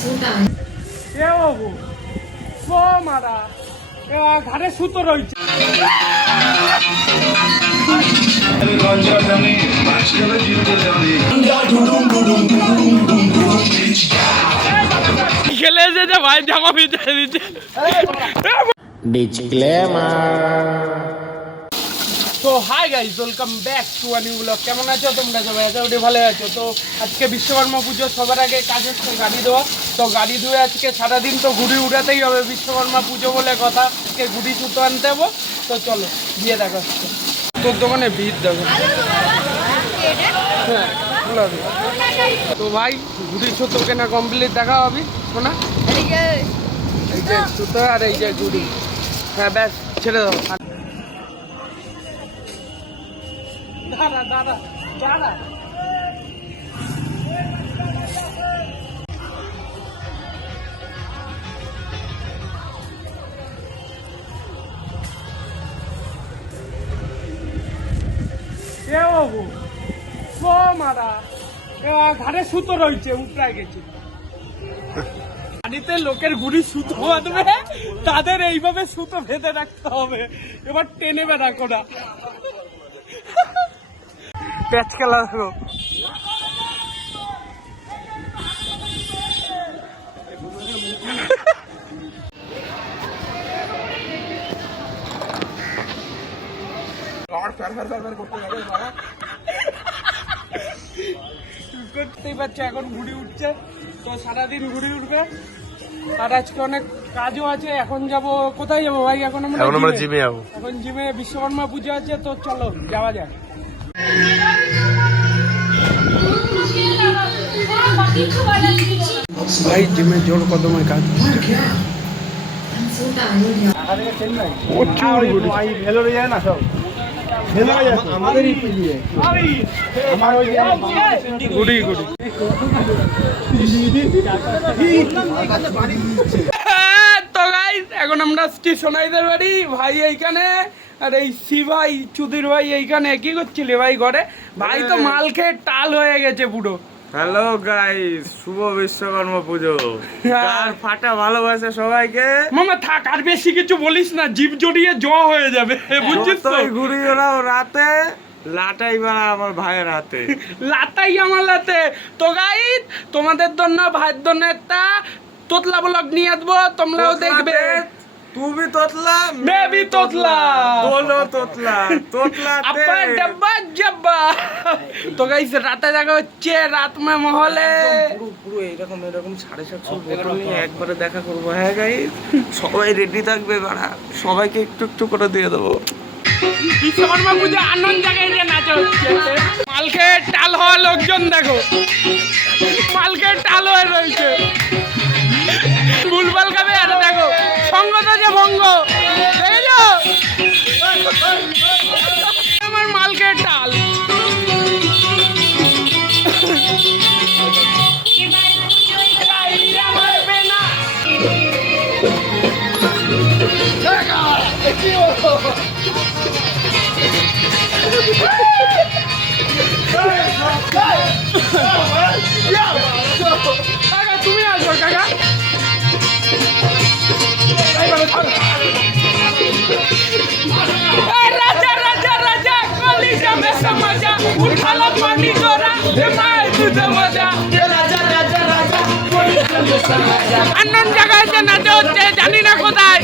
এ বাবু ও মারা ঘাড়ে সুতো রয়েছে খেলে এসেছে ভাই জামা ভিতরে দিচ্ছে। তো hi guys welcome back to a new blog কেমন আছো তোমরা? সবাই আছো ওটি ভালো আছো। তো আজকে বিশ্বকর্মা পুজো, সবার আগে কাজ হচ্ছে গাড়ি দেওয়া তো গাড়ি ধুয়ে আজকে সারাদিন তো ঘুড়ি উড়াতেই হবে বিশ্বকর্মা পুজো বলে কথা। আজকে ঘুড়ি ছুতো আনতে হব তো চলো, গিয়ে দেখা হচ্ছে। তোর দোকানে ভিড় দেখো। হ্যাঁ তো ভাই, ঘুড়ি ছুতো কেনা কমপ্লিট দেখা হবে শোনা এই যে আর এই যে ঘুড়ি। হ্যাঁ ব্যাস, ছেড়ে দাও। দাঁড়া বাবু ও মারা। ঘাড়ে সুতো রয়েছে উতরায় গেছে। পানিতে লোকের গুড়ি সুতো বাঁধবে, তাদের এইভাবে সুতো বেঁধে রাখতে হবে। এবার টেনে বেড়া করা প্যাচ খেলা দেখো করতেই পারছ এখন ঘুড়ি উঠছে তো সারাদিন ঘুড়ি উঠবে। আর আজকে অনেক কাজও আছে এখন যাব কোথায় যাব ভাই? এখন আমরা এখন আমরা জিমে। জিমে যাব। এখন জিমে বিশ্বকর্মা পুজো আছে তো চলো যাওয়া যাক। ভাই জিমে জোর কদমে কাজ প্রচুর ঘুড়ি গুড়ি গুড়ি তো গাইস এখন আমরা স্টেশনাইদের বাড়ি। ভাই এইখানে আর এই ভাই চুদির ভাই এইখানে কি করছিলি ভাই ঘরে। ভাই তো মাল খেয়ে টাল হয়ে গেছে পুরো। হ্যালো গাইস শুভ বিশ্বকর্মা পুজো। কার ফাটা ভালোবাসে সবাইকে। মামা থাক আর বেশি কিছু বলিস না জিভ জড়িয়ে জ হয়ে যাবে বুঝছিস তো? যতই ঘুরি ওরাও রাতে লাটাই বেড়া আমার ভাইয়ের হাতে। লাতাই আমার লাতে তো গাইস তোমাদের জন্য ভাইয়ের জন্য একটা তোতলা ব্লগ নিয়ে আসব তোমরাও দেখবে। তুমি তোতলা বেবি তোতলা। বলো তোতলা তোতলা আপা ডাব্বা জাব্বা। তো গাইস রাতে দেখা হচ্ছে রাত মে মহলে পুরো পুরো এরকম এরকম সাড়ে সাতশো বোতল নিয়ে একবারে দেখা করব। হ্যাঁ গাইস সবাই রেডি থাকবে বাড়া। সবাইকে একটু একটু করে দিয়ে দেবো। বিশ্বকর্মা পুজো আনন্দ জায়গায় যে নাচ হচ্ছে। মালকে টাল হওয়া লোকজন দেখো। মালকে টাল হয়ে রয়েছে। রাজা রাজা রাজা কলিজা মে সমজা উঠালো পানি গোরা হে মায় তুঝে সমজা আনন্দ জায়গায় যে নাচে হচ্ছে জানি না কোথায়।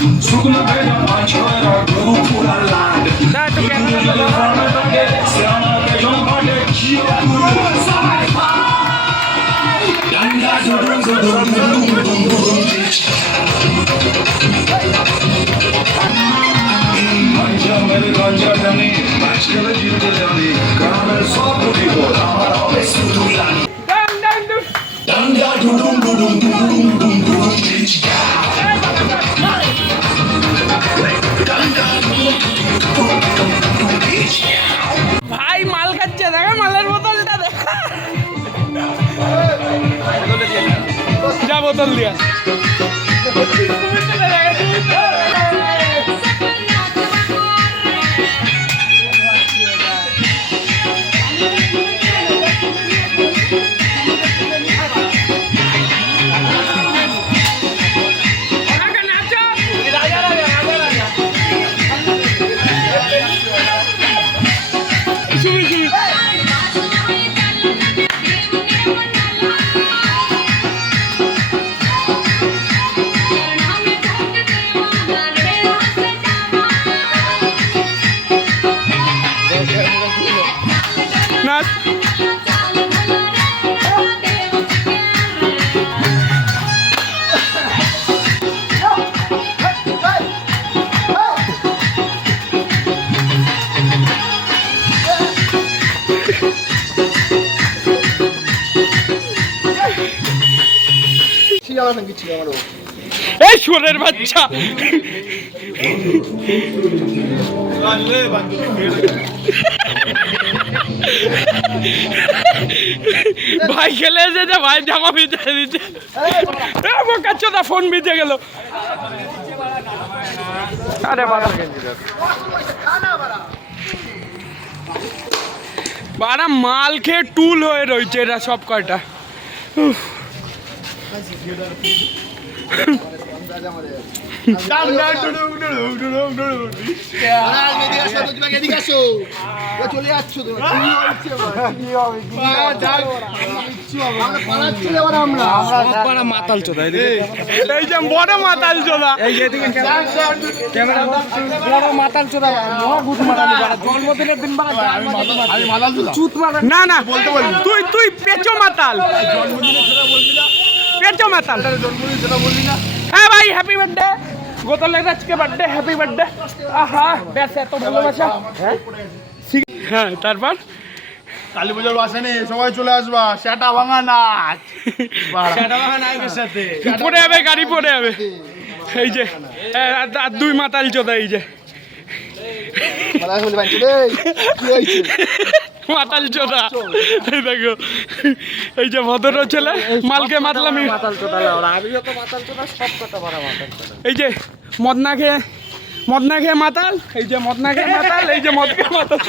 Sulla bella mancera Grupura land Grupura land Siamo che non vale Chi la cura sai fai Danda su drum su drum su drum su drum su drum Manca meri kanca dani Başkalı cildi dani Kamer sopu dibo Ramar abi sütü বোতল দিয়ে এই সুরের বাচ্চা। ভাই খেলে এসেছে ভাই জামা ভিজে দিচ্ছে না ফোন ভিজে গেল। আরে বাড়া মাল খেয়ে টুল হয়ে রয়েছে এরা সব কয়টা। পালাচ্ছি এবার এই যে বড় মাতাল চোদা বড় মাতাল চোদা জন্মদিনের দিন না না, তুই তুই পেঁচো মাতাল। পেঁচো মাতাল জন্মদিন সেটা বললি হ্যাঁ ভাই হ্যাপি বার্থডে গোতলের আজকে বার্থডে হ্যাপি বার্থডে আহা ব্যাস এত ভালোবাসা। হ্যাঁ? হ্যাঁ তারপর? কালী পুজোর বাসে নেই সবাই চলে আসবা সেটা ভাঙা নাচ সেটা ভাঙা নাচের সাথে। পড়ে যাবে গাড়ি পড়ে যাবে এই যে আর- আর দুই মাতাল চোদা এই যে মাতাল চোদা। এই দেখো এই যে ভদ্র ছেলে মালকে মাতলামি এই যে মদনা খেয়ে মদনা খেয়ে মাতাল এই যে মদনা খেয়ে মাতাল এই যে মদ খেয়ে মাতাল।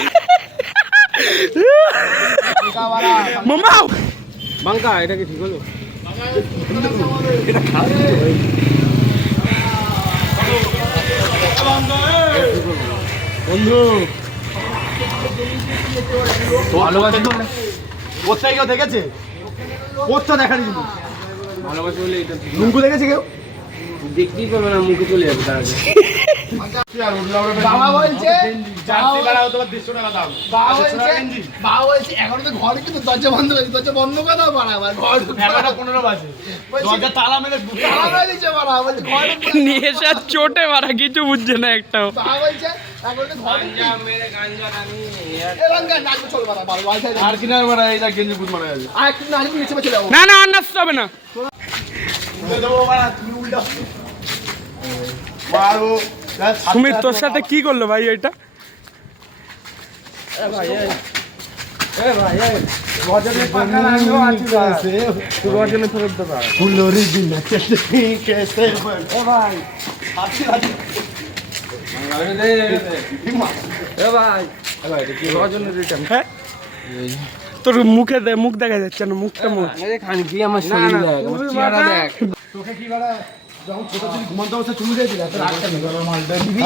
মামাও বাঙ্কা এটা কি ঠিক হলো? ভালোবাসি কোথায় কেউ দেখেছে? কোথা দেখানি কিন্তু। ভালোবাসি বলে এটা লুঙ্কু দেখেছে কেউ? দেখতেই পাবে না মুখে চলে যাবে তার আগে। বাবা বলছে বাবা বলছে বাবা তো ঘরে কিন্তু দরজা বন্ধ দরজা বন্ধ করে দাও বাড়া আবার ঘর পনেরো বাজে। দরজা তালা মেরে তালা মেরে দিচ্ছে বাড়া বলছে ঘর নিয়ে এসে চোটে মারা কিছু বুঝছে না একটাও। বাবা বলছে না না আর নাচতে হবে না। সুমিত তোর সাথে কি করল ভাই এটা? ফুলোরি কেসে এ। ভাই তোর মুখে। মুখ দেখা যাচ্ছে না মুখটা মুখ। কি আমার শরীর দেখ আমার চেহারা দেখ। তোকে কি বাড়া যখন ছোট ছিলি ঘুমন্ত অবস্থা চুমু দিয়েছিল এত রাগটা নেই বাবা মালটা দিবি।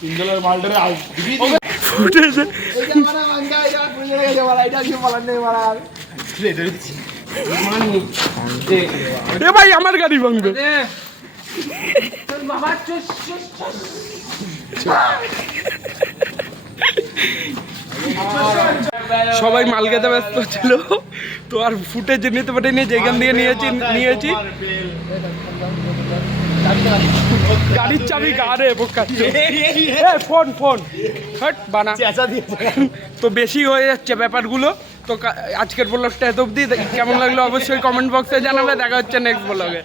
সিঙ্গেলের মালটারে আউট দিবি। ফুটেছে। এটা মাঙ্গা এটা পুজো গেছে বাড়া এটা কি বলার নেই বাড়া এ ভাই আমার গাড়ি ভাঙবে। সবাই মাল খেতে ব্যস্ত ছিল। তো আর ফুটেজ নিতে পারিনি যেখান দিয়ে নিয়েছি নিয়েছি। গাড়ির চাবি গাড়ে ফোন ফোন। হট, বানা। তো বেশি হয়ে যাচ্ছে ব্যাপারগুলো। তো আজকের ব্লগটা এত অবধি। কেমন লাগল অবশ্যই কমেন্ট বক্সে জানাবে। দেখা হচ্ছে নেক্সট ব্লগে